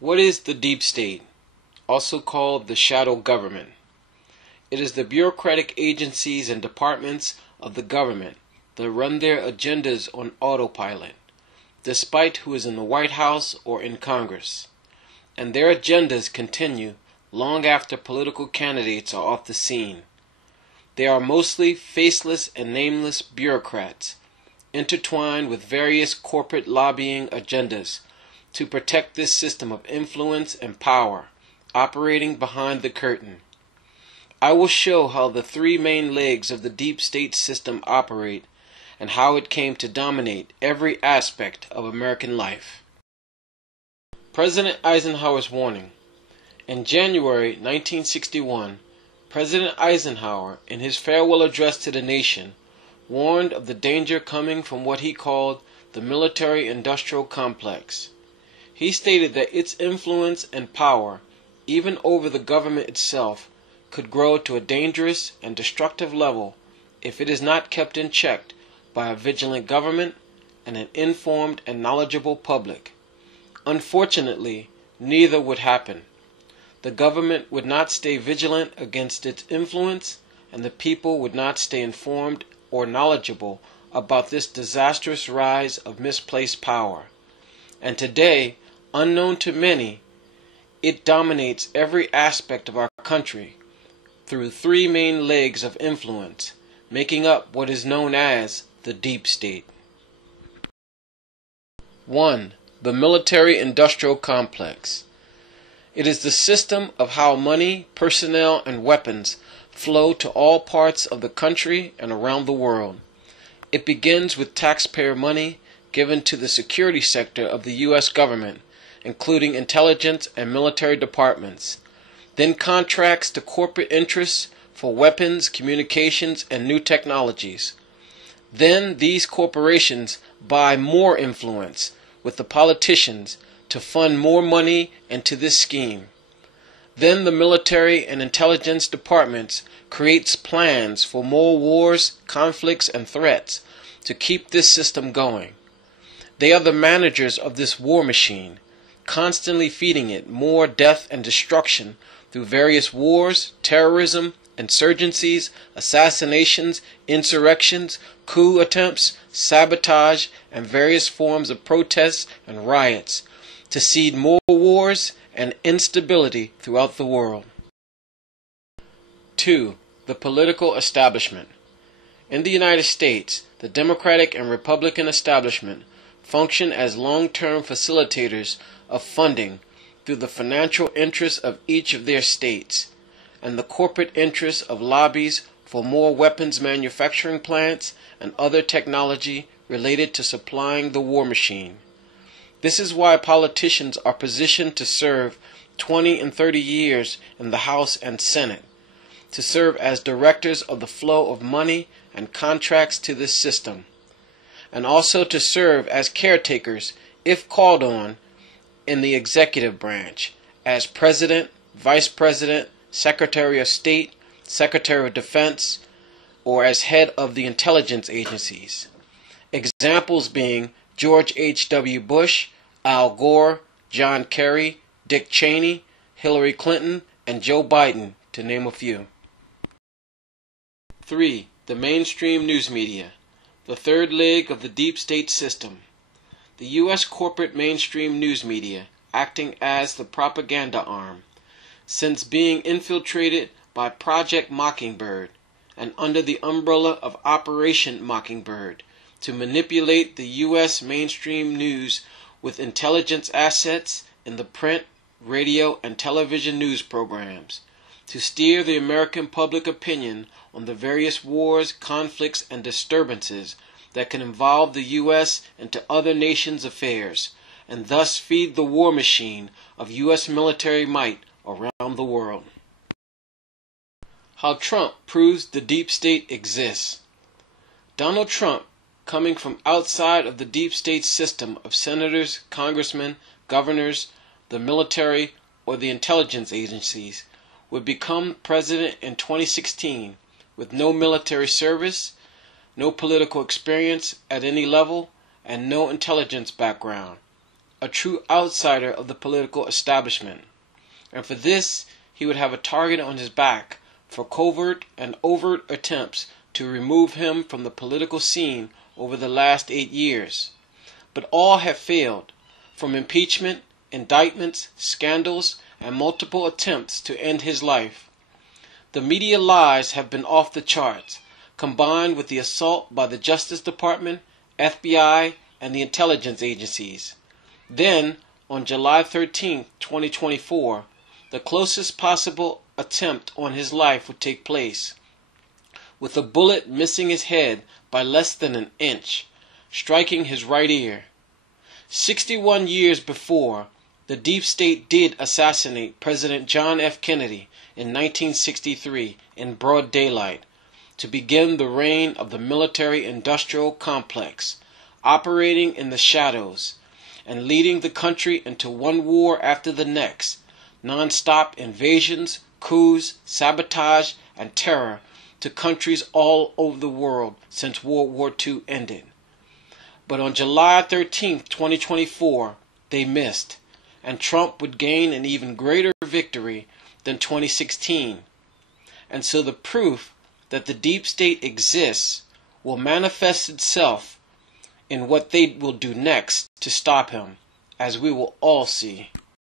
What is the deep state, also called the shadow government? It is the bureaucratic agencies and departments of the government that run their agendas on autopilot, despite who is in the White House or in Congress. And their agendas continue long after political candidates are off the scene. They are mostly faceless and nameless bureaucrats, intertwined with various corporate lobbying agendas to protect this system of influence and power operating behind the curtain. I will show how the three main legs of the deep state system operate and how it came to dominate every aspect of American life. President Eisenhower's warning. In January 1961, President Eisenhower, in his farewell address to the nation, warned of the danger coming from what he called the military-industrial complex. He stated that its influence and power, even over the government itself, could grow to a dangerous and destructive level if it is not kept in check by a vigilant government and an informed and knowledgeable public. Unfortunately, neither would happen. The government would not stay vigilant against its influence, and the people would not stay informed or knowledgeable about this disastrous rise of misplaced power. And today, unknown to many, it dominates every aspect of our country through three main legs of influence, making up what is known as the deep state. 1. The military-industrial complex. It is the system of how money, personnel, and weapons flow to all parts of the country and around the world. It begins with taxpayer money given to the security sector of the U.S. government, including intelligence and military departments, then contracts to corporate interests for weapons, communications, and new technologies. Then these corporations buy more influence with the politicians to fund more money into this scheme. Then the military and intelligence departments creates plans for more wars, conflicts, and threats to keep this system going. They are the managers of this war machine, constantly feeding it more death and destruction through various wars, terrorism, insurgencies, assassinations, insurrections, coup attempts, sabotage, and various forms of protests and riots, to seed more wars and instability throughout the world. 2. The political establishment. In the United States, the Democratic and Republican establishment function as long-term facilitators of funding through the financial interests of each of their states and the corporate interests of lobbies for more weapons manufacturing plants and other technology related to supplying the war machine. This is why politicians are positioned to serve 20 and 30 years in the House and Senate, to serve as directors of the flow of money and contracts to this system, and also to serve as caretakers, if called on, in the executive branch, as President, Vice President, Secretary of State, Secretary of Defense, or as head of the intelligence agencies. Examples being George H.W. Bush, Al Gore, John Kerry, Dick Cheney, Hillary Clinton, and Joe Biden, to name a few. 3. The mainstream news media, the third leg of the deep state system. The U.S. corporate mainstream news media, acting as the propaganda arm, since being infiltrated by Project Mockingbird and under the umbrella of Operation Mockingbird to manipulate the U.S. mainstream news with intelligence assets in the print, radio, and television news programs, to steer the American public opinion on the various wars, conflicts, and disturbances that can involve the U.S. into other nations' affairs, and thus feed the war machine of U.S. military might around the world. How Trump proves the deep state exists. Donald Trump, coming from outside of the deep state system of senators, congressmen, governors, the military, or the intelligence agencies, would become president in 2016 with no military service, no political experience at any level, and no intelligence background, a true outsider of the political establishment. And for this, he would have a target on his back for covert and overt attempts to remove him from the political scene over the last 8 years. But all have failed, from impeachment, indictments, scandals, and multiple attempts to end his life. The media lies have been off the charts, combined with the assault by the Justice Department, FBI, and the intelligence agencies. Then, on July 13, 2024, the closest possible attempt on his life would take place, with a bullet missing his head by less than an inch, striking his right ear. 61 years before, the deep state did assassinate President John F. Kennedy in 1963 in broad daylight, to begin the reign of the military-industrial complex, operating in the shadows and leading the country into one war after the next, non-stop invasions, coups, sabotage, and terror to countries all over the world since World War II ended. But on July 13, 2024, they missed, and Trump would gain an even greater victory than 2016. And so the proof that the deep state exists will manifest itself in what they will do next to stop him, as we will all see.